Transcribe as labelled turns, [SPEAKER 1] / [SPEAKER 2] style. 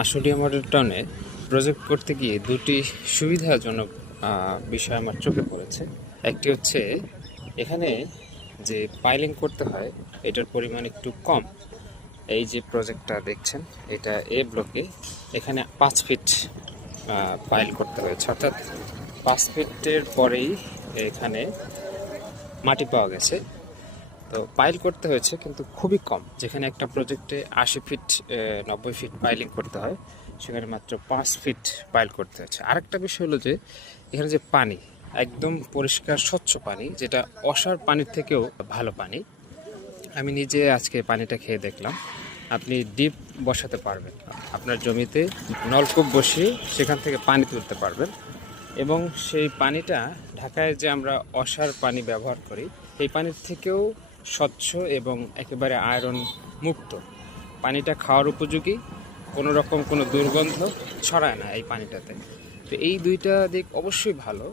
[SPEAKER 1] Ashulia model টাউনে project করতে গিয়ে দুটি সুবিধাজনক বিষয় আমার চোখে পড়েছে। একটি হচ্ছে, এখানে যে পাইলিং করতে হয়, এটার পরিমাণ একটু কম। এই যে প্রজেক্টটা দেখছেন, এটা এ ব্লকে এখানে পাঁচ ফিট পাইল করতে হয়েছে। অর্থাৎ পাঁচ ফিটের পরেই এখানে মাটি পাওয়া গেছে। তো পাইল করতে হয়েছে, কিন্তু খুবই কম। যেখানে একটা প্রজেক্টে আশি ফিট নব্বই ফিট পাইলিং করতে হয়, সেখানে মাত্র পাঁচ ফিট পাইল করতে হয়েছে আরেকটা বিষয় হলো যে, এখানে যে পানি, একদম পরিষ্কার, স্বচ্ছ পানি, যেটা অসার পানির থেকেও ভালো পানি। আমি নিজে আজকে পানিটা খেয়ে দেখলাম। আপনি ডিপ বসাতে পারবেন। আপনার জমিতে নলকূপ বসিয়ে সেখান থেকে পানি তুলতে পারবেন। এবং সেই পানিটা ঢাকায় যে আমরা অসার পানি ব্যবহার করি, সেই পানির থেকেও স্বচ্ছ এবং একেবারে আয়রন মুক্ত। পানিটা খাওয়ার উপযোগী, কোনো রকম কোনো দুর্গন্ধ ছড়ায় না এই পানিটাতে। তো এই দুইটা দিক অবশ্যই ভালো।